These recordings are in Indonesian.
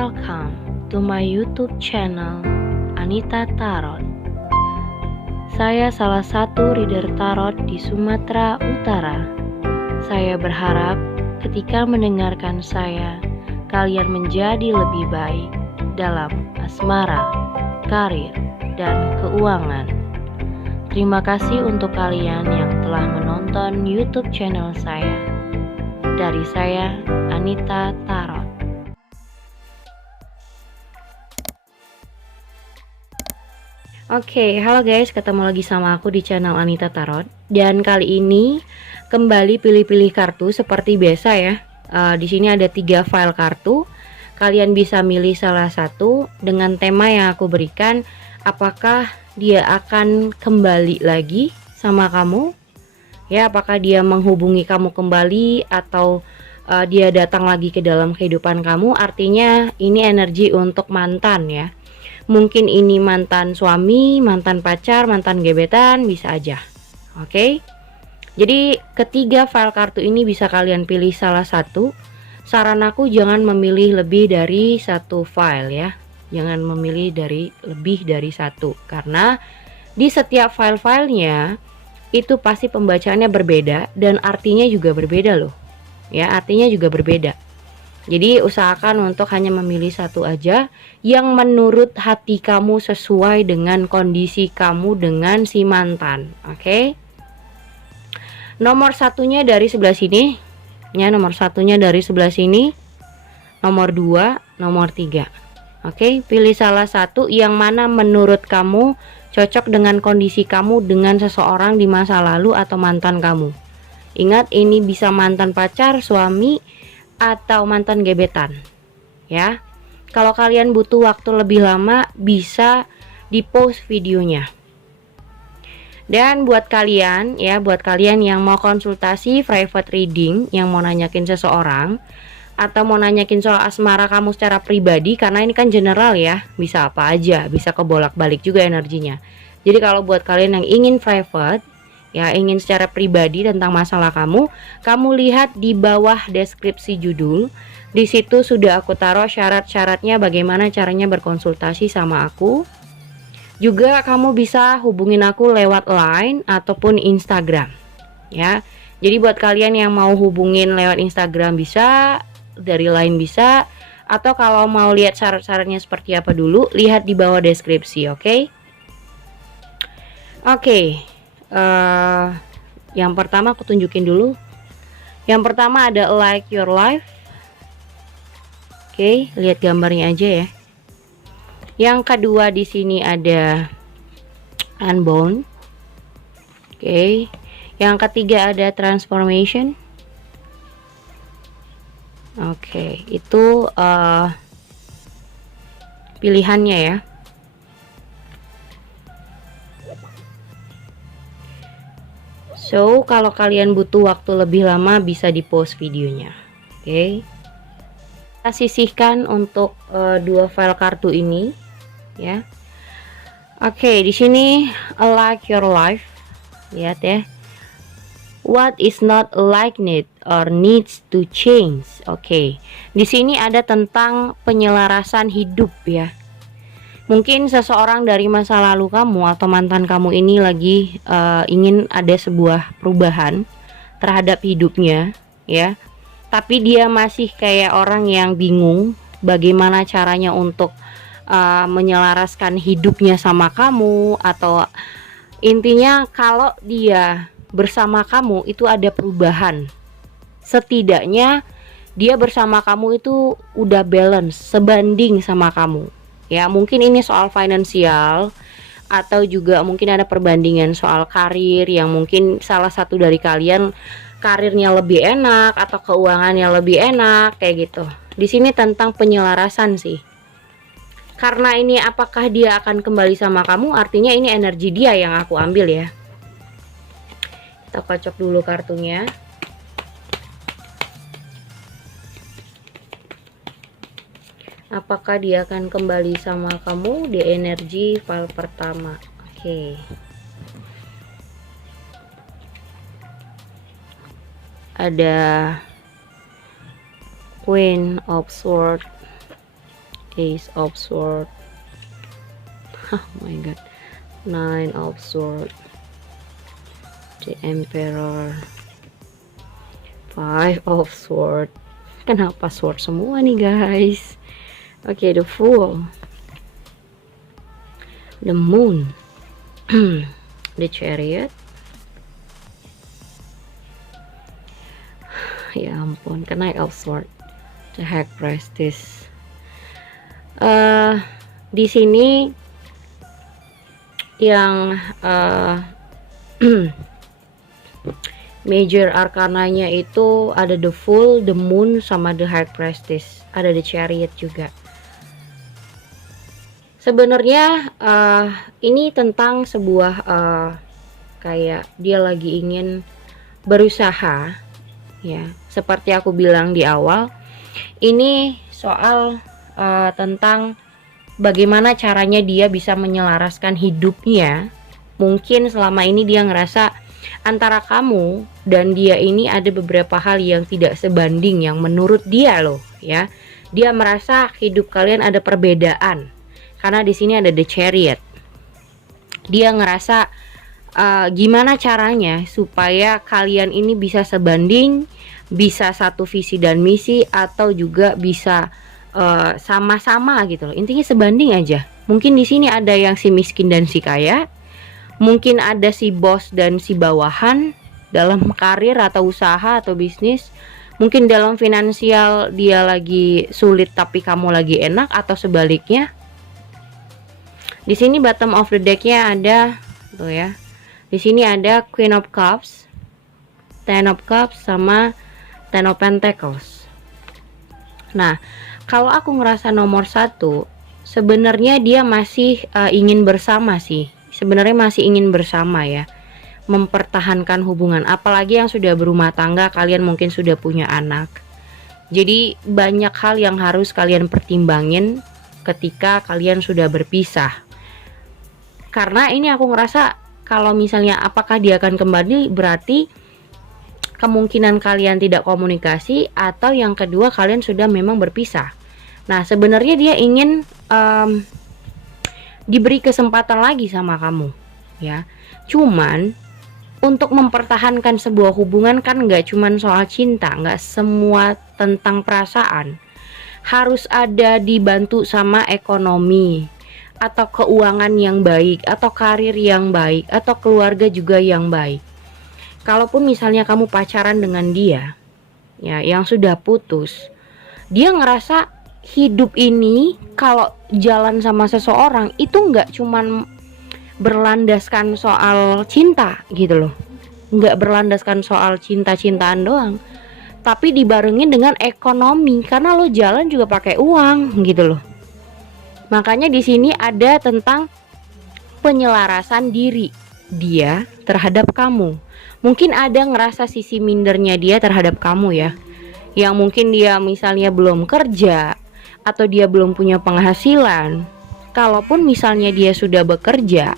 welcome to my YouTube channel Anita Tarot. Saya salah satu reader tarot di Sumatera Utara. Saya berharap ketika mendengarkan saya, kalian menjadi lebih baik dalam asmara, karir, dan keuangan. Terima kasih untuk kalian yang telah menonton YouTube channel saya. Dari saya, Anita Tarot. Oke, halo guys, ketemu lagi sama aku di channel Anita Tarot. Dan kali ini kembali pilih-pilih kartu seperti biasa ya. Di sini ada 3 file kartu. Kalian bisa milih salah satu dengan tema yang aku berikan. Apakah dia akan kembali lagi sama kamu? Ya, apakah dia menghubungi kamu kembali atau dia datang lagi ke dalam kehidupan kamu? Artinya ini energi untuk mantan ya. Mungkin ini mantan suami, mantan pacar, mantan gebetan, bisa aja. Oke. Jadi ketiga file kartu ini bisa kalian pilih salah satu. Saran aku jangan memilih lebih dari satu file ya. Jangan memilih lebih dari satu, karena di setiap file-filenya itu pasti pembacaannya berbeda dan artinya juga berbeda loh. Ya, artinya juga berbeda. Jadi usahakan untuk hanya memilih satu aja yang menurut hati kamu sesuai dengan kondisi kamu dengan si mantan. Oke. Nomor satunya dari sebelah sini. Ya, nomor satunya dari sebelah sini. Nomor 2, nomor 3. Oke, pilih salah satu yang mana menurut kamu cocok dengan kondisi kamu dengan seseorang di masa lalu atau mantan kamu. Ingat, ini bisa mantan pacar, suami, atau mantan gebetan ya. Kalau kalian butuh waktu lebih lama, bisa di post videonya. Dan buat kalian ya, buat kalian yang mau konsultasi private reading, yang mau nanyakin seseorang atau mau nanyakin soal asmara kamu secara pribadi, karena ini kan general ya, bisa apa aja, bisa kebolak-balik juga energinya. Jadi kalau buat kalian yang ingin private ya, ingin secara pribadi tentang masalah kamu lihat di bawah deskripsi judul. Di situ sudah aku taruh syarat-syaratnya, bagaimana caranya berkonsultasi sama aku. Juga kamu bisa hubungin aku lewat Line ataupun Instagram ya. Jadi buat kalian yang mau hubungin lewat Instagram bisa, dari Line bisa, atau kalau mau lihat syarat-syaratnya seperti apa dulu, lihat di bawah deskripsi. Oke. Yang pertama aku tunjukin dulu. Yang pertama ada Like Your Life. Oke, lihat gambarnya aja ya. Yang kedua di sini ada Unbound. Oke. Yang ketiga ada Transformation. Oke, itu pilihannya ya. So, kalau kalian butuh waktu lebih lama bisa di post videonya. Oke. Kita sisihkan untuk 2 file kartu ini ya. Oke, di sini Like Your Life. Lihat ya. What is not like it or needs to change. Oke. Di sini ada tentang penyelarasan hidup ya. Mungkin seseorang dari masa lalu kamu atau mantan kamu ini lagi ingin ada sebuah perubahan terhadap hidupnya ya. Tapi dia masih kayak orang yang bingung bagaimana caranya untuk menyelaraskan hidupnya sama kamu, atau intinya kalau dia bersama kamu itu ada perubahan. Setidaknya dia bersama kamu itu udah balance, sebanding sama kamu. Ya, mungkin ini soal finansial, atau juga mungkin ada perbandingan soal karir yang mungkin salah satu dari kalian karirnya lebih enak atau keuangannya lebih enak kayak gitu. Di sini tentang penyelarasan sih. Karena ini apakah dia akan kembali sama kamu, artinya ini energi dia yang aku ambil ya. Kita kocok dulu kartunya. Apakah dia akan kembali sama kamu di energi file pertama. Oke. Ada Queen of Swords. Ace of Sword. Oh my god. Nine of Sword. The Emperor. Five of Sword. Kenapa sword semua nih guys? Oke, the Fool. The Moon. The Chariot. Ya ampun, Knight of Sword. The High Priestess. Di sini yang major arkananya itu ada the Fool, the Moon, sama the High Priestess. Ada the Chariot juga. Sebenarnya ini tentang sebuah kayak dia lagi ingin berusaha, ya. Seperti aku bilang di awal, ini soal tentang bagaimana caranya dia bisa menyelaraskan hidupnya. Mungkin selama ini dia ngerasa antara kamu dan dia ini ada beberapa hal yang tidak sebanding, yang menurut dia loh, ya. Dia merasa hidup kalian ada perbedaan karena di sini ada the Chariot. Dia ngerasa gimana caranya supaya kalian ini bisa sebanding, bisa satu visi dan misi, atau juga bisa sama-sama gitu loh. Intinya sebanding aja. Mungkin di sini ada yang si miskin dan si kaya. Mungkin ada si bos dan si bawahan dalam karir atau usaha atau bisnis. Mungkin dalam finansial dia lagi sulit tapi kamu lagi enak, atau sebaliknya. Di sini bottom of the deck-nya ada tuh ya. Di sini ada Queen of Cups, Ten of Cups, sama Ten of Pentacles. Nah, kalau aku ngerasa nomor 1, sebenarnya dia masih ingin bersama sih. Sebenarnya masih ingin bersama ya, mempertahankan hubungan. Apalagi yang sudah berumah tangga, kalian mungkin sudah punya anak. Jadi banyak hal yang harus kalian pertimbangin ketika kalian sudah berpisah. Karena ini aku ngerasa kalau misalnya apakah dia akan kembali, berarti kemungkinan kalian tidak komunikasi, atau yang kedua kalian sudah memang berpisah. Nah, sebenarnya dia ingin diberi kesempatan lagi sama kamu, ya. Cuman untuk mempertahankan sebuah hubungan kan nggak cuman soal cinta, nggak semua tentang perasaan. Harus ada dibantu sama ekonomi, atau keuangan yang baik, atau karir yang baik, atau keluarga juga yang baik. Kalaupun misalnya kamu pacaran dengan dia, ya, yang sudah putus, dia ngerasa hidup ini kalau jalan sama seseorang itu nggak cuman berlandaskan soal cinta gitu loh, nggak berlandaskan soal cinta-cintaan doang, tapi dibarengin dengan ekonomi, karena lo jalan juga pakai uang gitu loh. Makanya di sini ada tentang penyelarasan diri dia terhadap kamu. Mungkin ada ngerasa sisi mindernya dia terhadap kamu ya, yang mungkin dia misalnya belum kerja, atau dia belum punya penghasilan. Kalaupun misalnya dia sudah bekerja,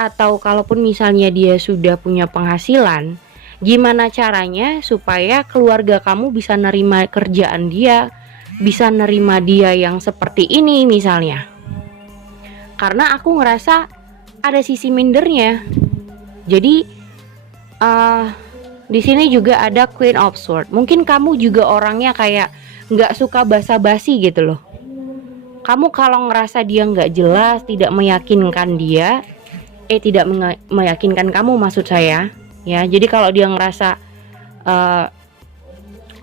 atau kalaupun misalnya dia sudah punya penghasilan, gimana caranya supaya keluarga kamu bisa nerima kerjaan dia, bisa nerima dia yang seperti ini misalnya. Karena aku ngerasa ada sisi mindernya. Jadi di sini juga ada Queen of Swords. Mungkin kamu juga orangnya kayak nggak suka basa-basi gitu loh. Kamu kalau ngerasa dia nggak jelas, tidak meyakinkan dia, tidak meyakinkan kamu maksud saya, ya. Jadi kalau dia ngerasa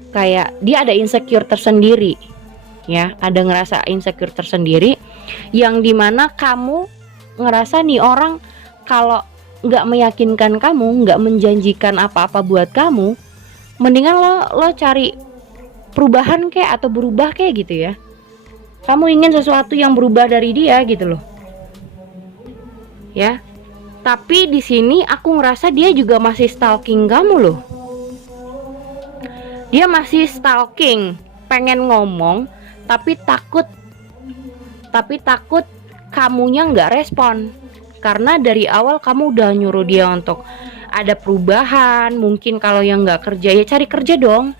kayak dia ada insecure tersendiri, ya, ada ngerasa insecure tersendiri, yang dimana kamu ngerasa nih orang kalau nggak meyakinkan kamu, nggak menjanjikan apa-apa buat kamu, mendingan lo cari perubahan kayak, atau berubah kayak gitu ya. Kamu ingin sesuatu yang berubah dari dia gitu loh, ya. Tapi di sini aku ngerasa dia juga masih stalking kamu loh. Dia masih stalking, pengen ngomong tapi takut kamunya nggak respon. Karena dari awal kamu udah nyuruh dia untuk ada perubahan. Mungkin kalau yang nggak kerja ya cari kerja dong.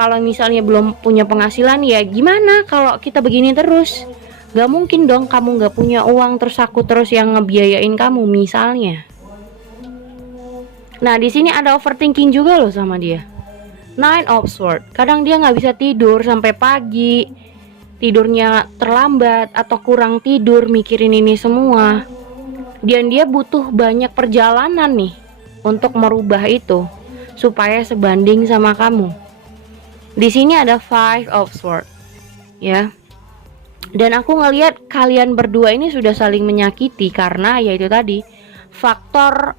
kalau misalnya belum punya penghasilan, ya gimana kalau kita begini terus? Gak mungkin dong kamu gak punya uang terus aku terus yang ngebiayain kamu misalnya. Nah di sini ada overthinking juga loh sama dia. Nine of Swords. Kadang dia nggak bisa tidur sampai pagi, tidurnya terlambat atau kurang tidur mikirin ini semua. Dan dia butuh banyak perjalanan nih untuk merubah itu supaya sebanding sama kamu. Di sini ada Five of Swords, ya. Dan aku ngelihat kalian berdua ini sudah saling menyakiti karena yaitu tadi faktor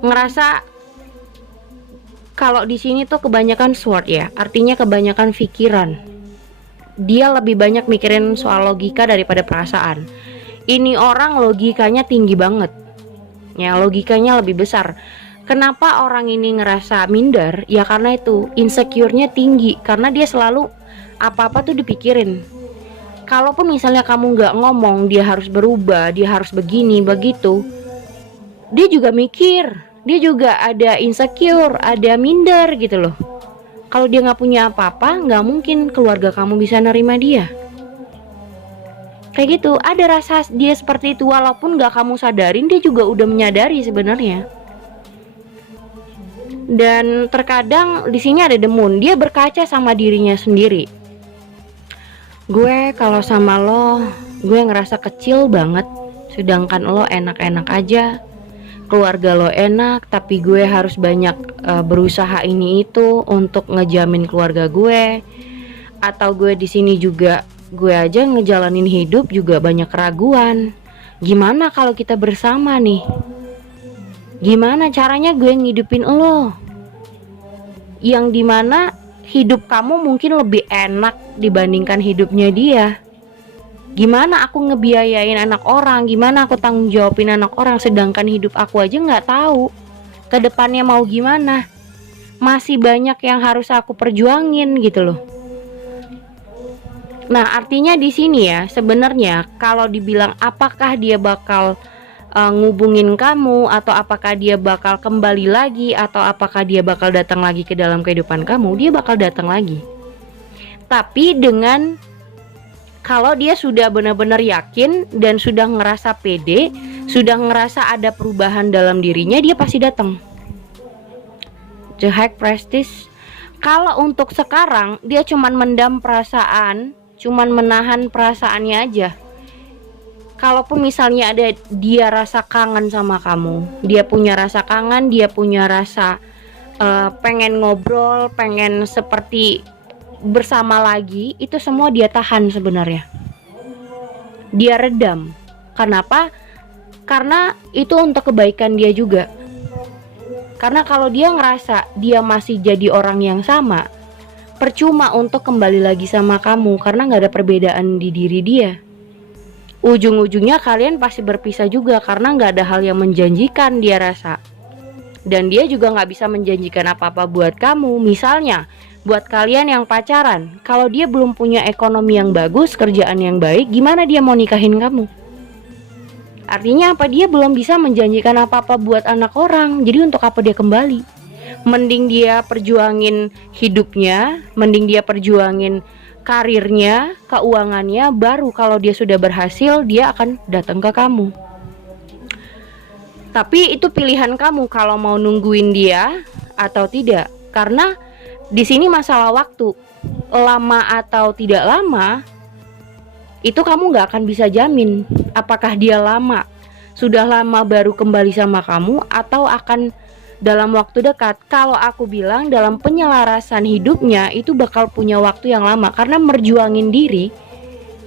ngerasa kalau di sini tuh kebanyakan sword ya, artinya kebanyakan pikiran. Dia lebih banyak mikirin soal logika daripada perasaan. Ini orang logikanya tinggi banget, ya logikanya lebih besar. Kenapa orang ini ngerasa minder? Ya karena itu insecure-nya tinggi, karena dia selalu apa-apa tuh dipikirin. Kalaupun misalnya kamu nggak ngomong, dia harus berubah, dia harus begini, begitu. Dia juga mikir, dia juga ada insecure, ada minder gitu loh. Kalau dia nggak punya apa-apa, nggak mungkin keluarga kamu bisa nerima dia. Kayak gitu, ada rasa dia seperti itu walaupun nggak kamu sadarin, dia juga udah menyadari sebenarnya. Dan terkadang di sini ada The Moon, dia berkaca sama dirinya sendiri. Gue kalau sama lo, gue ngerasa kecil banget, sedangkan lo enak-enak aja. Keluarga lo enak, tapi gue harus banyak berusaha ini itu untuk ngejamin keluarga gue. Atau gue di sini juga, gue aja ngejalanin hidup juga banyak keraguan. Gimana kalau kita bersama nih? Gimana caranya gue ngidupin lo? Yang dimana hidup kamu mungkin lebih enak dibandingkan hidupnya dia. Gimana aku ngebiayain anak orang, gimana aku tanggung jawabin anak orang, sedangkan hidup aku aja nggak tahu ke depannya mau gimana. Masih banyak yang harus aku perjuangin gitu loh. Nah artinya di sini ya sebenarnya kalau dibilang apakah dia bakal ngubungin kamu, atau apakah dia bakal kembali lagi, atau apakah dia bakal datang lagi ke dalam kehidupan kamu, dia bakal datang lagi. Tapi dengan kalau dia sudah benar-benar yakin dan sudah ngerasa pede, sudah ngerasa ada perubahan dalam dirinya, dia pasti datang. The High Priestess. Kalau untuk sekarang dia cuman mendam perasaan, cuman menahan perasaannya aja. Kalaupun misalnya ada dia rasa kangen sama kamu, dia punya rasa kangen, dia punya rasa pengen ngobrol, pengen seperti bersama lagi, itu semua dia tahan sebenarnya. Dia redam. Kenapa? Karena itu untuk kebaikan dia juga. Karena kalau dia ngerasa dia masih jadi orang yang sama, percuma untuk kembali lagi sama kamu karena gak ada perbedaan di diri dia. Ujung-ujungnya kalian pasti berpisah juga karena gak ada hal yang menjanjikan dia rasa. Dan dia juga gak bisa menjanjikan apa-apa buat kamu. Misalnya buat kalian yang pacaran, kalau dia belum punya ekonomi yang bagus, kerjaan yang baik, gimana dia mau nikahin kamu? Artinya apa? Dia belum bisa menjanjikan apa-apa buat anak orang. Jadi untuk apa dia kembali? Mending dia perjuangin hidupnya, mending dia perjuangin karirnya, keuangannya, baru kalau dia sudah berhasil dia akan datang ke kamu. Tapi itu pilihan kamu kalau mau nungguin dia atau tidak. Karena di sini masalah waktu, lama atau tidak lama, itu kamu nggak akan bisa jamin apakah dia lama, sudah lama baru kembali sama kamu, atau akan dalam waktu dekat. Kalau aku bilang dalam penyelarasan hidupnya itu bakal punya waktu yang lama, karena merjuangin diri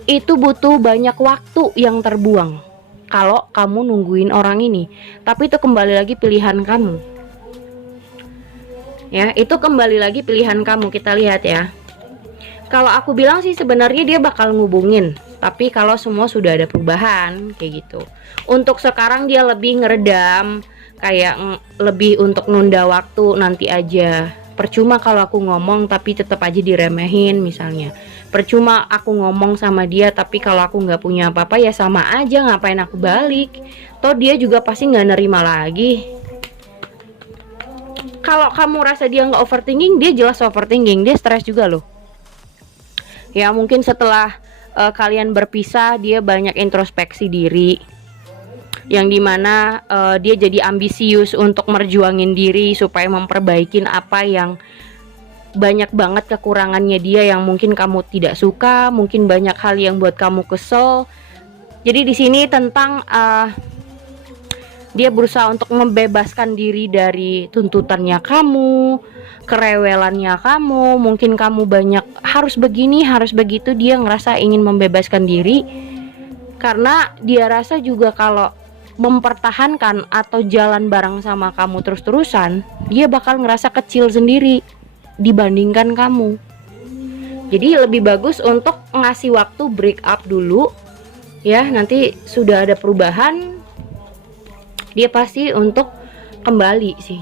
itu butuh banyak waktu yang terbuang kalau kamu nungguin orang ini. Tapi itu kembali lagi pilihan kamu. Ya, itu kembali lagi pilihan kamu. Kita lihat ya. Kalau aku bilang sih sebenarnya dia bakal ngubungin, tapi kalau semua sudah ada perubahan kayak gitu. Untuk sekarang dia lebih ngeredam, kayak lebih untuk nunda waktu, nanti aja. Percuma kalau aku ngomong tapi tetap aja diremehin misalnya. Percuma aku ngomong sama dia tapi kalau aku nggak punya apa-apa ya sama aja, ngapain aku balik. Toh dia juga pasti nggak nerima lagi. kalau kamu rasa dia nggak overthinking, dia jelas overthinking, dia stres juga loh. Ya mungkin setelah kalian berpisah, dia banyak introspeksi diri, yang dimana dia jadi ambisius untuk merjuangin diri supaya memperbaikin apa yang banyak banget kekurangannya dia yang mungkin kamu tidak suka, mungkin banyak hal yang buat kamu kesel. Jadi di sini tentang dia berusaha untuk membebaskan diri dari tuntutannya kamu, kerewelannya kamu, mungkin kamu banyak harus begini, harus begitu. Dia ngerasa ingin membebaskan diri karena dia rasa juga kalau mempertahankan atau jalan bareng sama kamu terus-terusan, dia bakal ngerasa kecil sendiri dibandingkan kamu. Jadi lebih bagus untuk ngasih waktu break up dulu ya, nanti sudah ada perubahan dia pasti untuk kembali sih,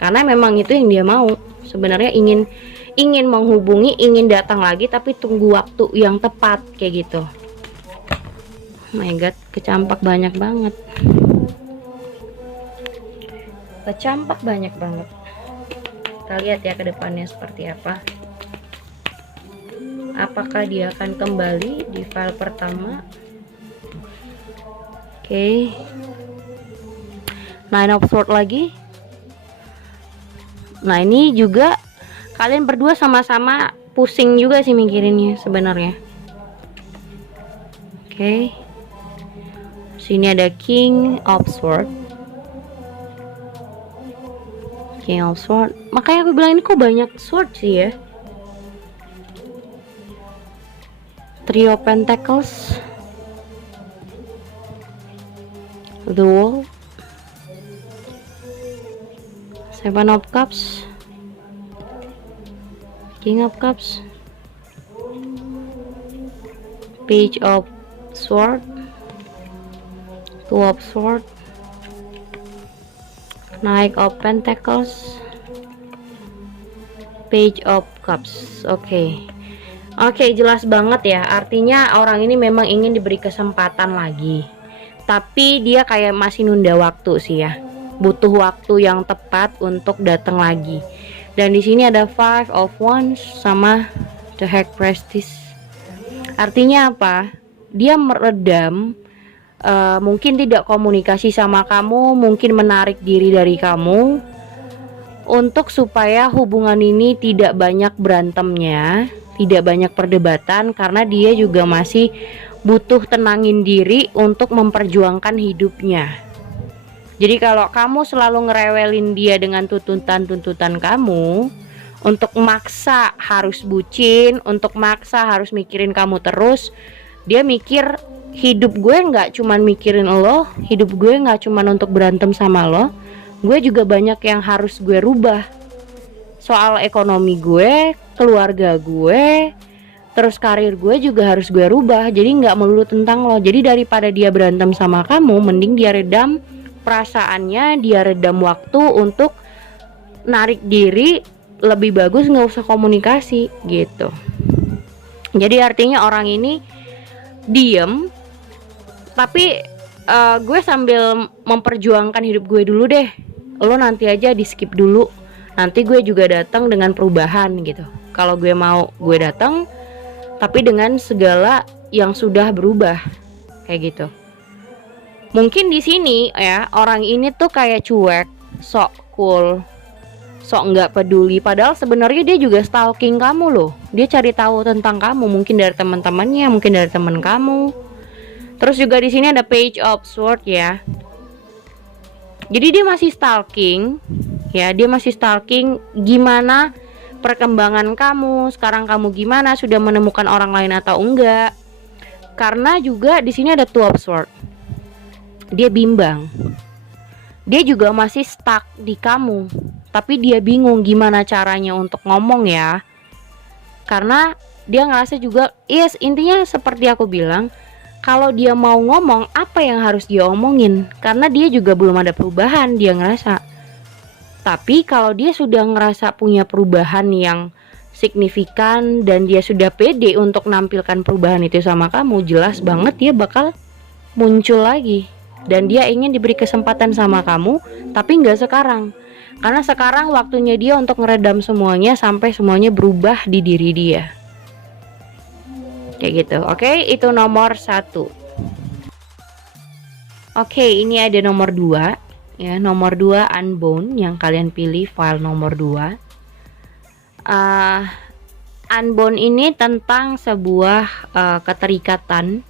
karena memang itu yang dia mau sebenarnya, ingin menghubungi, ingin datang lagi, tapi tunggu waktu yang tepat kayak gitu. Oh my god, kecampak banyak banget, kecampak banyak banget. Kita lihat ya ke depannya seperti apa. Apakah dia akan kembali di file pertama? Oke. Nine of Swords lagi. Nah ini juga kalian berdua sama-sama pusing juga sih mikirinnya sebenarnya. Oke. Sini ada King of Swords. King of Swords. Makanya aku bilang ini kok banyak sword sih ya. Three of Pentacles. The Wall. Seven of Cups, King of Cups, Page of Sword, Two of Sword, Knight of Pentacles, Page of Cups. Oke, jelas banget ya. Artinya orang ini memang ingin diberi kesempatan lagi, tapi dia kayak masih nunda waktu sih ya. Butuh waktu yang tepat untuk datang lagi. Dan di sini ada Five of Wands sama The High Priestess. Artinya apa? Dia meredam, mungkin tidak komunikasi sama kamu, mungkin menarik diri dari kamu untuk supaya hubungan ini tidak banyak berantemnya, tidak banyak perdebatan, karena dia juga masih butuh tenangin diri untuk memperjuangkan hidupnya. Jadi kalau kamu selalu ngerewelin dia dengan tuntutan-tuntutan kamu, untuk maksa harus bucin, untuk maksa harus mikirin kamu terus, dia mikir hidup gue nggak cuman mikirin lo, hidup gue nggak cuman untuk berantem sama lo, gue juga banyak yang harus gue rubah. Soal ekonomi gue, keluarga gue, terus karir gue juga harus gue rubah. Jadi nggak melulu tentang lo. Jadi daripada dia berantem sama kamu, mending dia redam perasaannya, dia redam waktu untuk narik diri. Lebih bagus nggak usah komunikasi gitu. Jadi artinya orang ini diem, tapi gue sambil memperjuangkan hidup gue dulu deh, lo nanti aja di skip dulu, nanti gue juga datang dengan perubahan gitu. Kalau gue mau gue datang, tapi dengan segala yang sudah berubah kayak gitu. Mungkin di sini ya orang ini tuh kayak cuek, sok cool, sok nggak peduli. Padahal sebenarnya dia juga stalking kamu loh. Dia cari tahu tentang kamu, mungkin dari teman-temannya, mungkin dari teman kamu. Terus juga di sini ada Page of Swords ya. Jadi dia masih stalking, ya dia masih stalking gimana perkembangan kamu sekarang, kamu gimana, sudah menemukan orang lain atau enggak. Karena juga di sini ada Two of Swords. Dia bimbang. Dia juga masih stuck di kamu, tapi dia bingung gimana caranya untuk ngomong ya. Karena dia ngerasa juga, yes, intinya seperti aku bilang, kalau dia mau ngomong, apa yang harus dia omongin? Karena dia juga belum ada perubahan, dia ngerasa. Tapi kalau dia sudah ngerasa punya perubahan yang signifikan dan dia sudah pede untuk nampilkan perubahan itu sama kamu, jelas banget dia bakal muncul lagi. Dan dia ingin diberi kesempatan sama kamu, tapi nggak sekarang. Karena sekarang waktunya dia untuk ngeredam semuanya sampai semuanya berubah di diri dia. Kayak gitu. Oke, itu nomor 1. Oke, ini ada nomor 2. Ya, nomor 2 Unbound yang kalian pilih file nomor 2. Unbound ini tentang sebuah keterikatan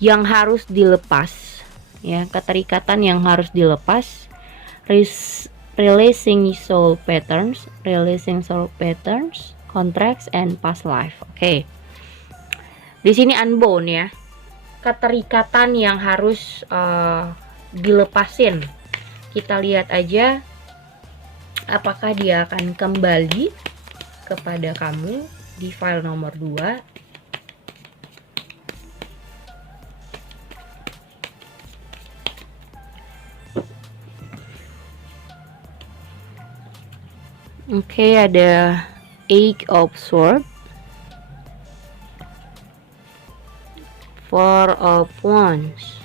yang harus dilepas. Ya, keterikatan yang harus dilepas. Releasing soul patterns, contracts and past life. Oke. Di sini unbound ya. Keterikatan yang harus dilepasin. Kita lihat aja apakah dia akan kembali kepada kamu di file nomor 2. Oke, ada Eight of Swords, Four of Wands,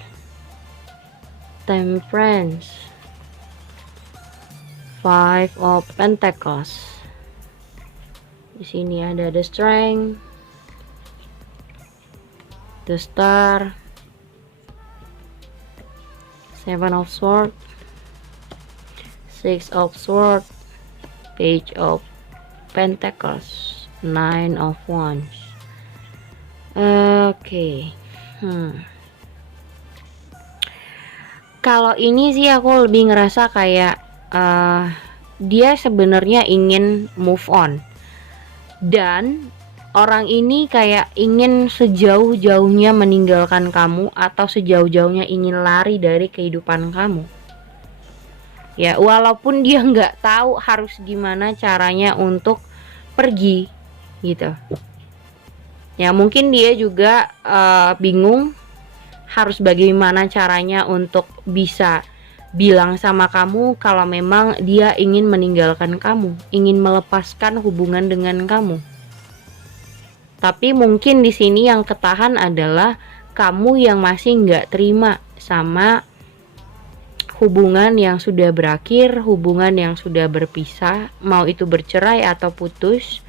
Temperance, Five of Pentacles. Di sini ada the Strength, the Star, Seven of Swords, Six of Swords, Page of Pentacles, Nine of Wands. Oke. Kalau ini sih aku lebih ngerasa kayak dia sebenarnya ingin move on, dan orang ini kayak ingin sejauh-jauhnya meninggalkan kamu atau sejauh-jauhnya ingin lari dari kehidupan kamu. Ya, walaupun dia nggak tahu harus gimana caranya untuk pergi gitu. Ya, mungkin dia juga bingung harus bagaimana caranya untuk bisa bilang sama kamu kalau memang dia ingin meninggalkan kamu, ingin melepaskan hubungan dengan kamu. Tapi mungkin di sini yang ketahan adalah kamu yang masih nggak terima sama hubungan yang sudah berakhir, hubungan yang sudah berpisah, mau itu bercerai atau putus,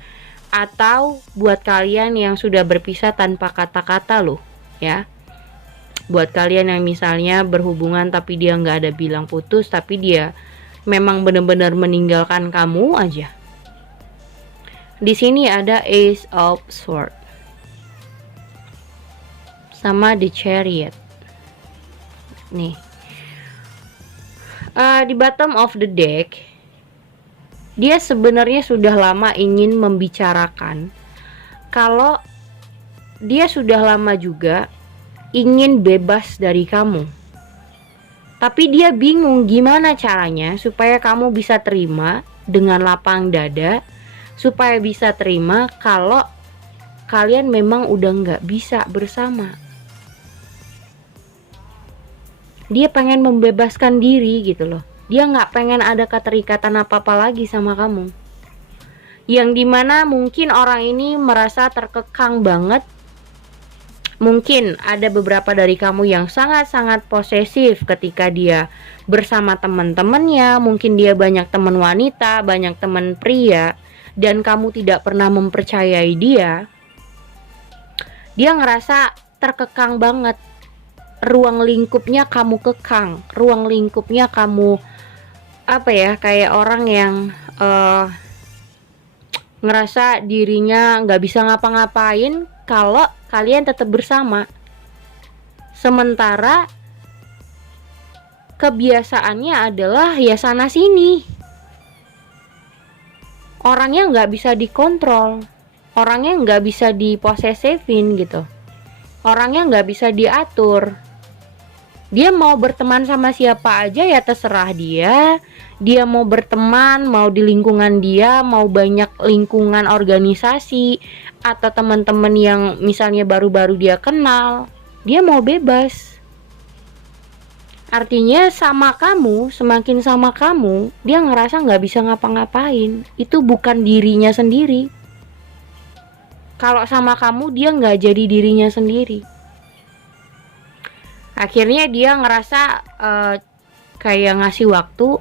atau buat kalian yang sudah berpisah tanpa kata-kata loh ya. Buat kalian yang misalnya berhubungan tapi dia nggak ada bilang putus, tapi dia memang benar-benar meninggalkan kamu aja. Di sini ada Ace of Swords sama The Chariot. Nih, di bottom of the deck, dia sebenarnya sudah lama ingin membicarakan kalau dia sudah lama juga ingin bebas dari kamu. Tapi dia bingung gimana caranya supaya kamu bisa terima dengan lapang dada, supaya bisa terima kalau kalian memang udah nggak bisa bersama. Dia pengen membebaskan diri gitu loh. Dia nggak pengen ada keterikatan apa-apa lagi sama kamu. Yang dimana mungkin orang ini merasa terkekang banget. Mungkin ada beberapa dari kamu yang sangat-sangat posesif ketika dia bersama teman-temannya. Mungkin dia banyak teman wanita, banyak teman pria, dan kamu tidak pernah mempercayai dia. Dia ngerasa terkekang banget. Ruang lingkupnya kamu kekang, ruang lingkupnya kamu kayak orang yang ngerasa dirinya nggak bisa ngapa-ngapain kalau kalian tetap bersama. Sementara kebiasaannya adalah ya sana sini. Orangnya nggak bisa dikontrol, orangnya nggak bisa diposesifin gitu, orangnya nggak bisa diatur. Dia mau berteman sama siapa aja ya terserah dia. Dia mau berteman, mau di lingkungan dia, mau banyak lingkungan organisasi atau teman-teman yang misalnya baru-baru dia kenal, dia mau bebas. Artinya sama kamu, semakin sama kamu, dia ngerasa nggak bisa ngapa-ngapain. Itu bukan dirinya sendiri. Kalau sama kamu dia nggak jadi dirinya sendiri. Akhirnya dia ngerasa kayak ngasih waktu,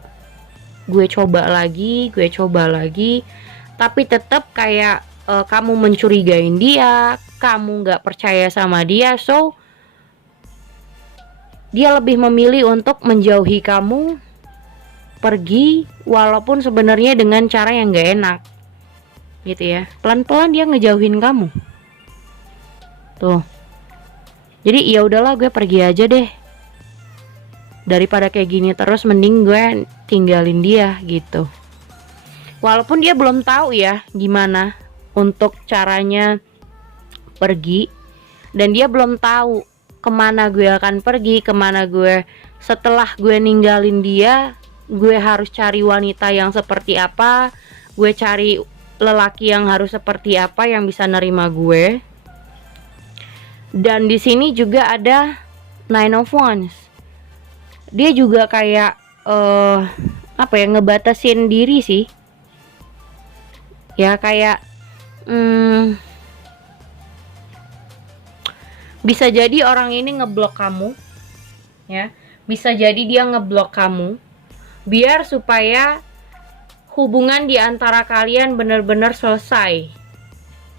gue coba lagi, tapi tetap kayak kamu mencurigain dia, kamu nggak percaya sama dia, so dia lebih memilih untuk menjauhi kamu, pergi, walaupun sebenarnya dengan cara yang nggak enak, gitu ya. Pelan-pelan dia ngejauhin kamu. Tuh. Jadi ya udahlah, gue pergi aja deh. Daripada kayak gini terus, mending gue tinggalin dia gitu. Walaupun dia belum tahu ya gimana untuk caranya pergi, dan dia belum tahu kemana gue akan pergi, kemana gue setelah gue ninggalin dia. Gue harus cari wanita yang seperti apa, gue cari lelaki yang harus seperti apa yang bisa nerima gue. Dan di sini juga ada Nine of Wands. Dia juga kayak ngebatasin diri sih. Ya kayak bisa jadi orang ini ngeblok kamu, ya. Bisa jadi dia ngeblok kamu biar supaya hubungan di antara kalian benar-benar selesai.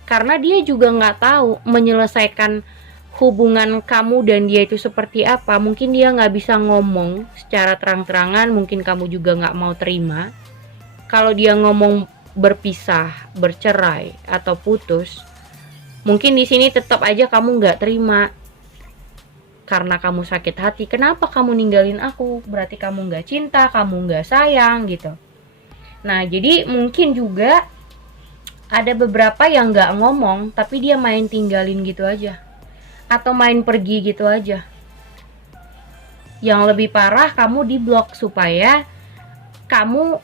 Karena dia juga nggak tahu menyelesaikan hubungan kamu dan dia itu seperti apa. Mungkin dia nggak bisa ngomong secara terang-terangan, mungkin kamu juga nggak mau terima. Kalau dia ngomong berpisah, bercerai, atau putus, mungkin di sini tetap aja kamu nggak terima. Karena kamu sakit hati, kenapa kamu ninggalin aku? Berarti kamu nggak cinta, kamu nggak sayang gitu. Nah, jadi mungkin juga ada beberapa yang nggak ngomong, tapi dia main tinggalin gitu aja, atau main pergi gitu aja. Yang lebih parah, kamu diblok supaya kamu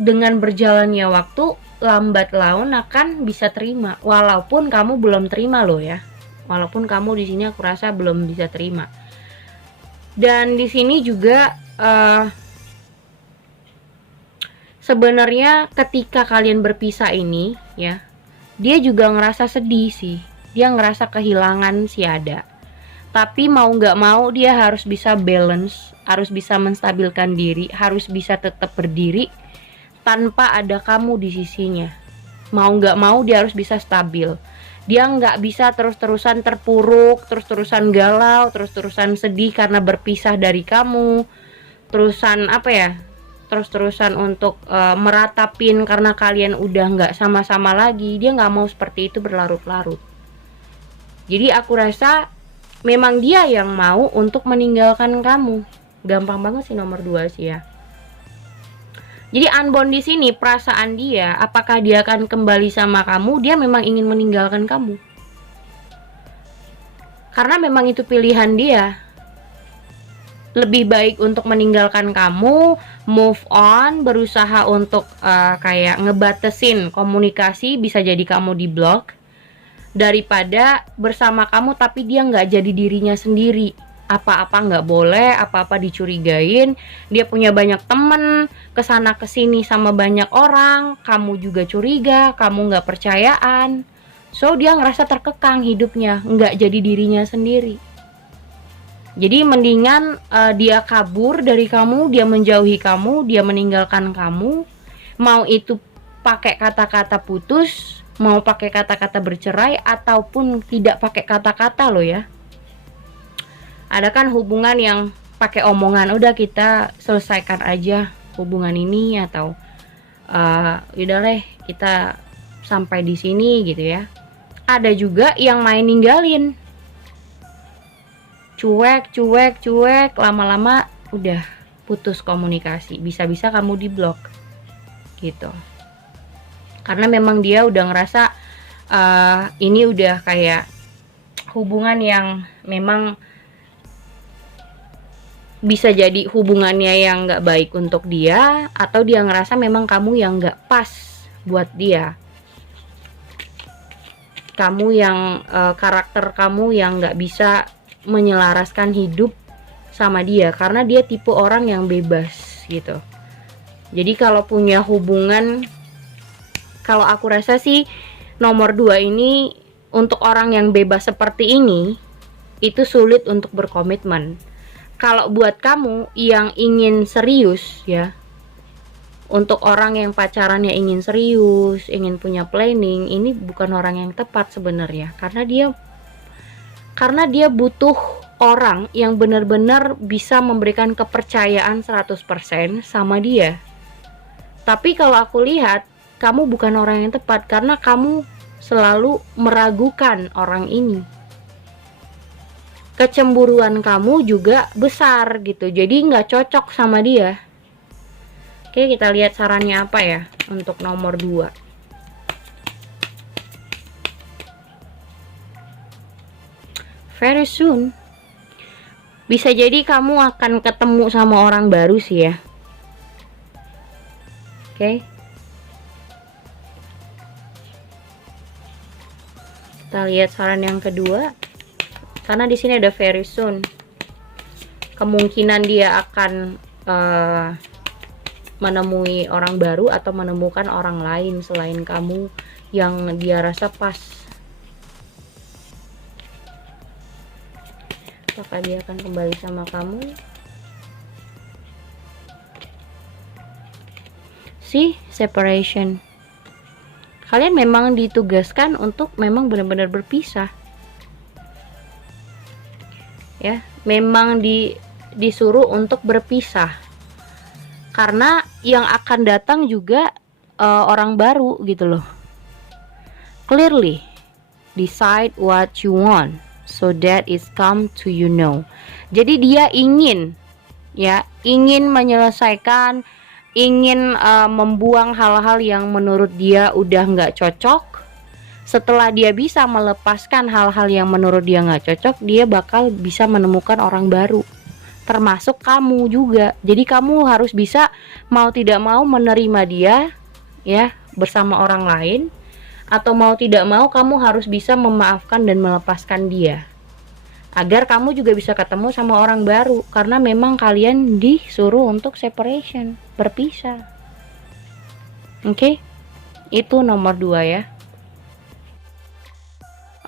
dengan berjalannya waktu, lambat laun akan bisa terima. Walaupun kamu belum terima loh ya. Walaupun kamu di sini aku rasa belum bisa terima. Dan di sini juga sebenarnya ketika kalian berpisah ini ya, dia juga ngerasa sedih sih. Dia ngerasa kehilangan si Ada. Tapi mau nggak mau dia harus bisa balance, harus bisa menstabilkan diri, harus bisa tetap berdiri tanpa ada kamu di sisinya. Mau nggak mau dia harus bisa stabil. Dia nggak bisa terus-terusan terpuruk, terus-terusan galau, terus-terusan sedih karena berpisah dari kamu, terus-terusan untuk meratapin karena kalian udah nggak sama-sama lagi. Dia nggak mau seperti itu berlarut-larut. Jadi aku rasa memang dia yang mau untuk meninggalkan kamu. Gampang banget sih nomor 2 sih ya. Jadi unbound di sini perasaan dia, apakah dia akan kembali sama kamu? Dia memang ingin meninggalkan kamu. Karena memang itu pilihan dia. Lebih baik untuk meninggalkan kamu, move on, berusaha untuk kayak ngebatasin komunikasi, bisa jadi kamu di blok, daripada bersama kamu tapi dia nggak jadi dirinya sendiri. Apa-apa nggak boleh, apa-apa dicurigain, dia punya banyak temen, kesana kesini sama banyak orang, kamu juga curiga, kamu nggak percayaan, so dia ngerasa terkekang hidupnya, nggak jadi dirinya sendiri. Jadi mendingan dia kabur dari kamu, dia menjauhi kamu, dia meninggalkan kamu, mau itu pakai kata-kata putus, mau pakai kata-kata bercerai, ataupun tidak pakai kata-kata loh ya. Ada kan hubungan yang pakai omongan, udah kita selesaikan aja hubungan ini, atau udah deh kita sampai di sini gitu ya. Ada juga yang main ninggalin, cuek, lama-lama udah putus komunikasi, bisa-bisa kamu di blok gitu. Karena memang dia udah ngerasa ini udah kayak hubungan yang memang bisa jadi hubungannya yang gak baik untuk dia, atau dia ngerasa memang kamu yang gak pas buat dia, kamu yang karakter kamu yang gak bisa menyelaraskan hidup sama dia, karena dia tipe orang yang bebas gitu. Jadi kalau punya hubungan, kalau aku rasa sih nomor 2 ini untuk orang yang bebas seperti ini itu sulit untuk berkomitmen. Kalau buat kamu yang ingin serius ya, untuk orang yang pacarannya ingin serius, ingin punya planning, ini bukan orang yang tepat sebenarnya, karena dia butuh orang yang benar-benar bisa memberikan kepercayaan 100% sama dia. Tapi kalau aku lihat, kamu bukan orang yang tepat karena kamu selalu meragukan orang ini. Kecemburuan kamu juga besar gitu, jadi nggak cocok sama dia. Oke, kita lihat sarannya apa ya untuk nomor 2. Very soon. Bisa jadi kamu akan ketemu sama orang baru sih ya. Oke. Kita lihat saran yang kedua. Karena di sini ada very soon. Kemungkinan dia akan menemui orang baru atau menemukan orang lain selain kamu yang dia rasa pas. Apakah dia akan kembali sama kamu? See, separation. Kalian memang ditugaskan untuk memang benar-benar berpisah. Ya, memang disuruh untuk berpisah. Karena yang akan datang juga orang baru gitu loh. Clearly decide what you want so that it come to you know. Jadi dia ingin menyelesaikan, ingin membuang hal-hal yang menurut dia udah nggak cocok. Setelah dia bisa melepaskan hal-hal yang menurut dia nggak cocok, dia bakal bisa menemukan orang baru, termasuk kamu juga. Jadi kamu harus bisa mau tidak mau menerima dia ya bersama orang lain, atau mau tidak mau kamu harus bisa memaafkan dan melepaskan dia, agar kamu juga bisa ketemu sama orang baru. Karena memang kalian disuruh untuk separation, berpisah. Oke, itu nomor 2 ya.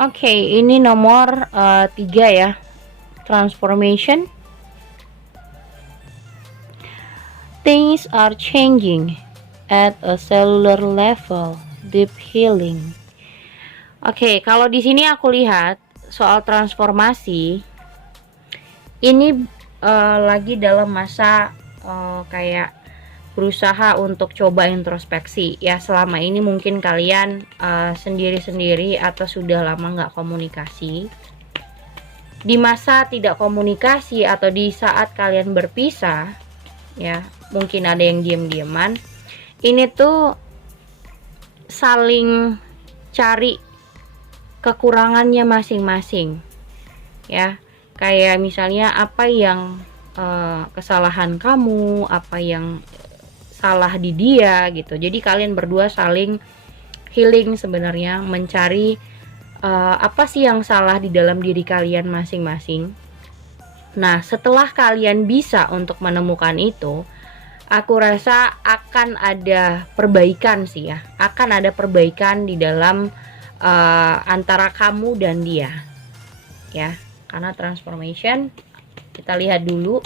Oke, ini nomor 3 ya, transformation. Things are changing at a cellular level, deep healing. Oke, kalau di sini aku lihat soal transformasi, ini lagi dalam masa kayak berusaha untuk coba introspeksi ya. Selama ini mungkin kalian sendiri-sendiri atau sudah lama nggak komunikasi. Di masa tidak komunikasi atau di saat kalian berpisah ya, mungkin ada yang diam-diaman. Ini tuh saling cari kekurangannya masing-masing ya. Kayak misalnya apa yang kesalahan kamu, apa yang salah di dia gitu. Jadi kalian berdua saling healing sebenarnya, mencari apa sih yang salah di dalam diri kalian masing-masing. Nah, setelah kalian bisa untuk menemukan itu, aku rasa akan ada perbaikan sih ya. Akan ada perbaikan di dalam antara kamu dan dia. Ya, karena transformation, kita lihat dulu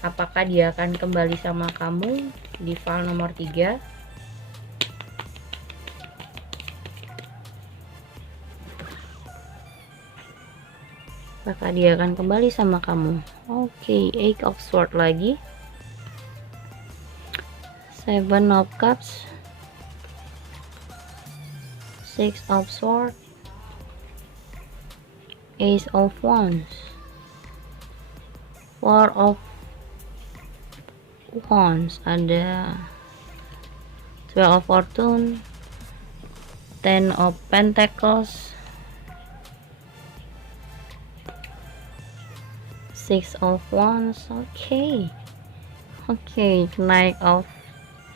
apakah dia akan kembali sama kamu di file nomor 3. Apakah dia akan kembali sama kamu? Oke, 8 of Swords lagi, 7 of Cups, 6 of Swords, Ace of Wands, 4 of Wands, ada 12 of Fortune, 10 of Pentacles, 6 of Wands. Oke, Knight of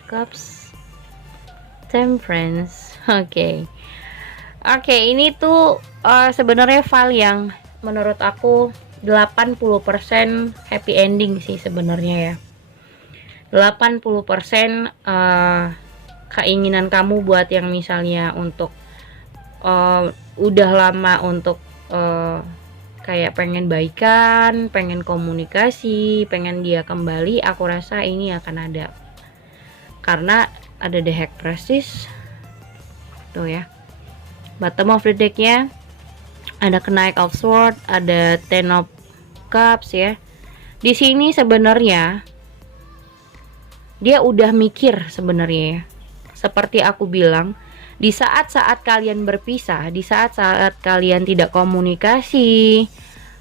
Cups, Temperance. Oke, ini tuh sebenarnya file yang menurut aku 80% happy ending sih sebenarnya ya. 80% keinginan kamu buat yang misalnya untuk udah lama untuk kayak pengen baikan, pengen komunikasi, pengen dia kembali, aku rasa ini akan ada. Karena ada The High Priestess tuh ya. Bottom of the decknya ada Knight of Swords, ada Ten of Cups ya. Di sini sebenarnya dia udah mikir sebenarnya ya. Seperti aku bilang, di saat-saat kalian berpisah, di saat-saat kalian tidak komunikasi,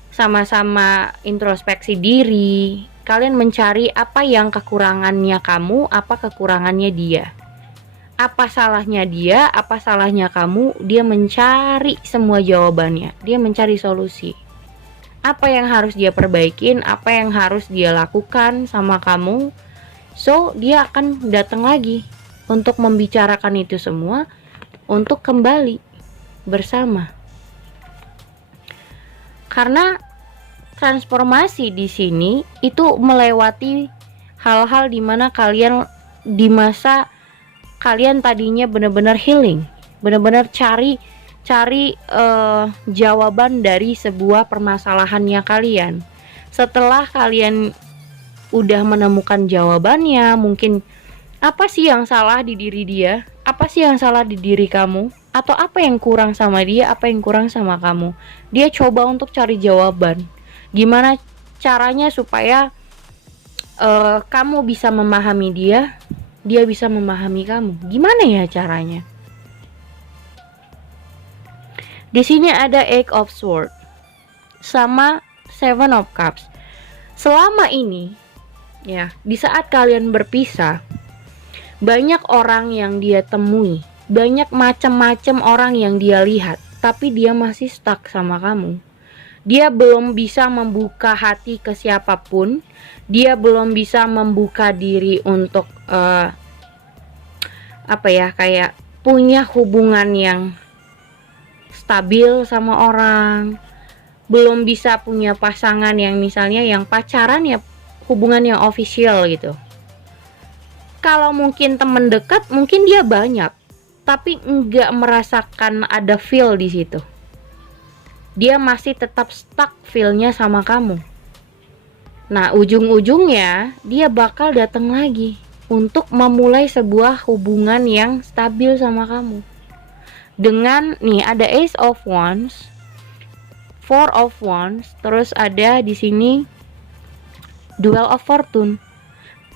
sama-sama introspeksi diri, kalian mencari apa yang kekurangannya kamu, apa kekurangannya dia. Apa salahnya dia, apa salahnya kamu, dia mencari semua jawabannya, dia mencari solusi. Apa yang harus dia perbaikin, apa yang harus dia lakukan sama kamu. So, dia akan datang lagi untuk membicarakan itu semua, untuk kembali bersama. Karena transformasi di sini itu melewati hal-hal dimana kalian di masa kalian tadinya benar-benar healing, benar-benar cari jawaban dari sebuah permasalahannya kalian. Setelah kalian udah menemukan jawabannya, mungkin apa sih yang salah di diri dia? Apa sih yang salah di diri kamu? Atau apa yang kurang sama dia? Apa yang kurang sama kamu? Dia coba untuk cari jawaban. Gimana caranya supaya kamu bisa memahami dia, dia bisa memahami kamu. Gimana ya caranya? Di sini ada Eight of Swords sama Seven of Cups. Selama ini ya, di saat kalian berpisah, banyak orang yang dia temui, banyak macam-macam orang yang dia lihat, tapi dia masih stuck sama kamu. Dia belum bisa membuka hati ke siapapun, dia belum bisa membuka diri untuk kayak punya hubungan yang stabil sama orang, belum bisa punya pasangan yang misalnya yang pacaran ya, hubungan yang official gitu. Kalau mungkin teman dekat, mungkin dia banyak, tapi nggak merasakan ada feel di situ. Dia masih tetap stuck feel-nya sama kamu. Nah, ujung-ujungnya dia bakal datang lagi untuk memulai sebuah hubungan yang stabil sama kamu. Dengan nih ada Ace of Wands, Four of Wands, terus ada di sini Duel of Fortune.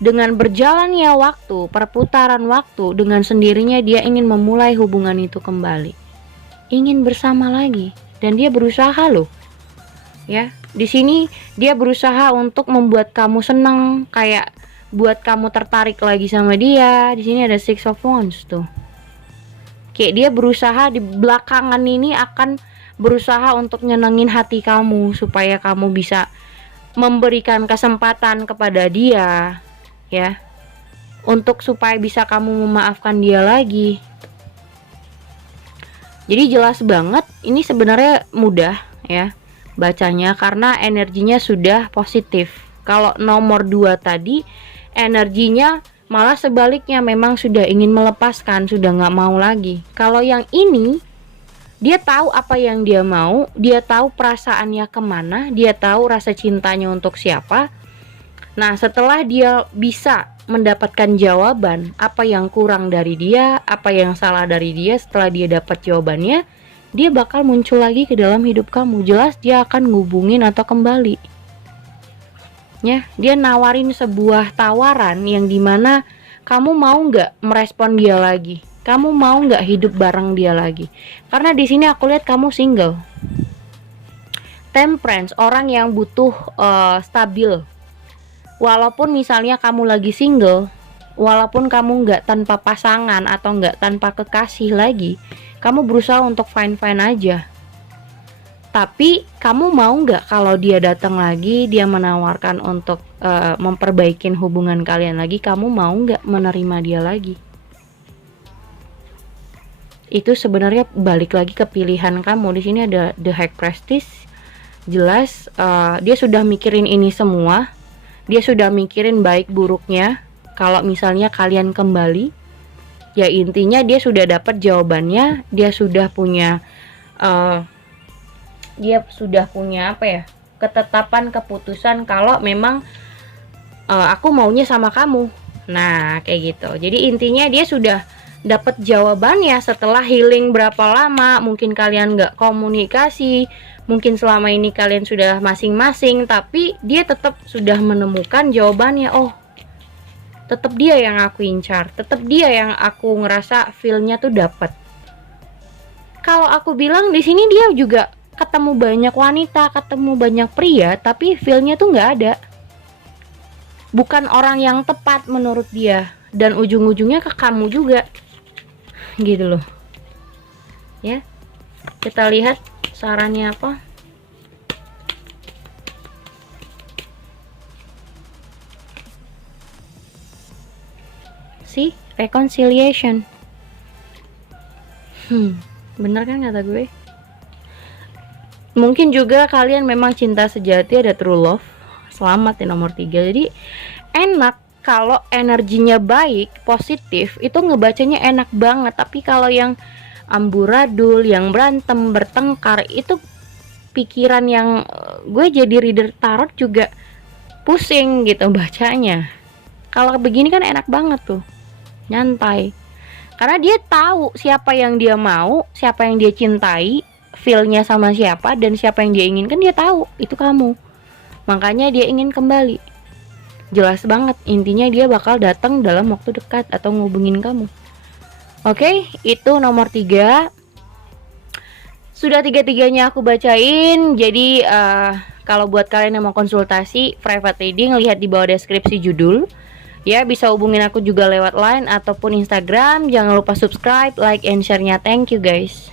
Dengan berjalannya waktu, perputaran waktu, dengan sendirinya dia ingin memulai hubungan itu kembali. Ingin bersama lagi, dan dia berusaha loh. Ya, di sini dia berusaha untuk membuat kamu senang, kayak buat kamu tertarik lagi sama dia. Di sini ada Six of Wands tuh. Kayak dia berusaha di belakangan ini akan berusaha untuk nyenengin hati kamu supaya kamu bisa memberikan kesempatan kepada dia, ya, untuk supaya bisa kamu memaafkan dia lagi. Jadi jelas banget ini sebenarnya mudah ya bacanya karena energinya sudah positif. Kalau nomor 2 tadi energinya malah sebaliknya, memang sudah ingin melepaskan, sudah nggak mau lagi. Kalau yang ini dia tahu apa yang dia mau, dia tahu perasaannya kemana, dia tahu rasa cintanya untuk siapa. Nah, setelah dia bisa mendapatkan jawaban apa yang kurang dari dia, apa yang salah dari dia, setelah dia dapat jawabannya, dia bakal muncul lagi ke dalam hidup kamu. Jelas dia akan ngubungin atau kembali. Ya, dia nawarin sebuah tawaran yang dimana kamu mau nggak merespon dia lagi, kamu mau nggak hidup bareng dia lagi. Karena di sini aku lihat kamu single. Temperance, orang yang butuh stabil. Walaupun misalnya kamu lagi single, walaupun kamu nggak tanpa pasangan atau nggak tanpa kekasih lagi, kamu berusaha untuk fine-fine aja. Tapi kamu mau nggak kalau dia datang lagi, dia menawarkan untuk memperbaiki hubungan kalian lagi, kamu mau nggak menerima dia lagi? Itu sebenarnya balik lagi ke pilihan kamu. Di sini ada The High Priestess, jelas dia sudah mikirin ini semua, dia sudah mikirin baik buruknya. Kalau misalnya kalian kembali, ya intinya dia sudah dapat jawabannya, dia sudah punya dia sudah punya apa ya, ketetapan keputusan kalau memang aku maunya sama kamu. Nah kayak gitu. Jadi intinya dia sudah dapat jawabannya setelah healing berapa lama. Mungkin kalian nggak komunikasi, mungkin selama ini kalian sudah masing-masing, tapi dia tetap sudah menemukan jawabannya. Oh, tetap dia yang aku incar, tetap dia yang aku ngerasa feelnya tuh dapat. Kalau aku bilang di sini dia juga ketemu banyak wanita, ketemu banyak pria, tapi feelnya tuh nggak ada. Bukan orang yang tepat menurut dia, dan ujung-ujungnya ke kamu juga. Gitu loh. Ya. Kita lihat sarannya apa. See, reconciliation. Bener kan kata gue? Mungkin juga kalian memang cinta sejati, ada true love. Selamat ya nomor 3. Jadi enak kalau energinya baik, positif, itu ngebacanya enak banget. Tapi kalau yang amburadul, yang berantem, bertengkar, itu pikiran yang gue jadi reader tarot juga pusing gitu bacanya. Kalau begini kan enak banget tuh, nyantai. Karena dia tahu siapa yang dia mau, siapa yang dia cintai, feelnya sama siapa, dan siapa yang dia inginkan dia tahu, itu kamu. Makanya dia ingin kembali. Jelas banget, intinya dia bakal datang dalam waktu dekat atau ngubungin kamu. Oke, itu nomor 3. Sudah 3-tiganya aku bacain. Jadi kalau buat kalian yang mau konsultasi private reading, lihat di bawah deskripsi judul. Ya, bisa hubungin aku juga lewat line ataupun Instagram. Jangan lupa subscribe, like, and share-nya. Thank you guys.